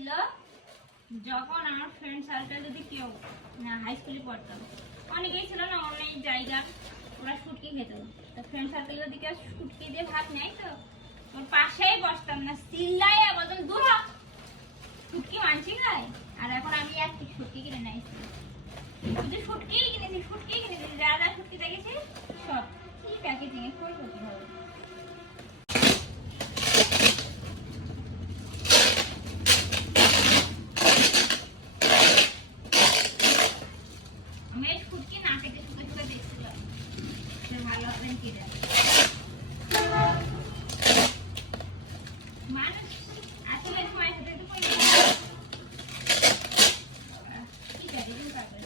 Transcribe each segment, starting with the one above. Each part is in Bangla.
ছিল যখন আমার ফ্রেন্ড সার্কেল যদি কেউ না হাই স্কুলে পড়তাম, অনেকেই ছিল না অনেক জায়গা ওরা শুটকি খেত। তো ফ্রেন্ড সার্কেল যদি কেউ শুটকি দিয়ে ভাত নেয় তো ওর পাশেই বসতাম না, চিল্লাই বলতাম দূর হ, শুটকি মানছি গায়ে। আর এখন আমি আর শুটকি কিনে নেই, শুধু শুটকিই কিনেছি, যা যা শুটকি দেখেছি সব কি প্যাকেজিং এ করে করতে হবে। আমি শুটকি না কেটে শুকে শুকে দেখছিলাম ভালো হবে কি মানুষ আসলে সময় সাথে একটু করে ঠিক আছে কিন্তু পারবে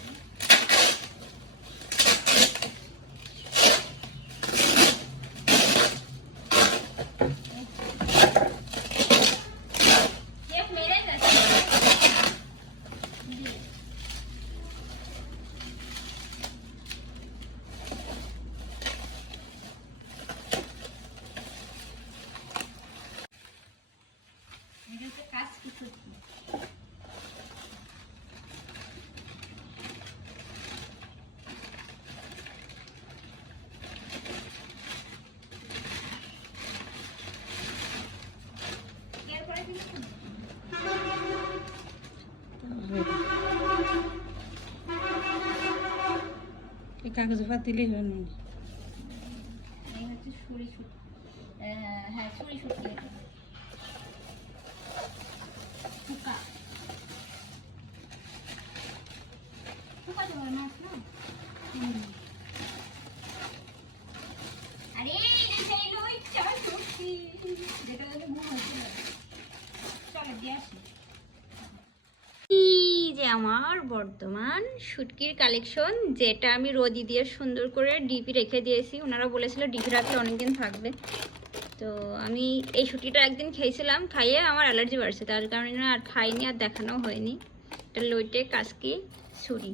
কাজ কিছু কাগজ পাতিলে হয় না। এই হচ্ছে ছুরি শুট, হ্যাঁ ছুরি শুটকি শুকা শুকা তো মাছ না। আরে সেই লই চাবা শুটকি যেটা যেটা গুণ হচ্ছে। চলো দিয়ে আসি। যে আমার বর্তমান শুটকির কালেকশন, যেটা আমি রোদি দিয়ে সুন্দর করে ডিপি রেখে দিয়েছি। ওনারা বলেছিল ডিপি রাখলে অনেকদিন থাকবে। তো আমি এই শুটকিটা একদিন খেয়েছিলাম, খাইয়ে আমার অ্যালার্জি বাড়ছে, তার কারণে আর খাইনি আর দেখানো হয়নি। এটা লইটে কাসকি ছুরি।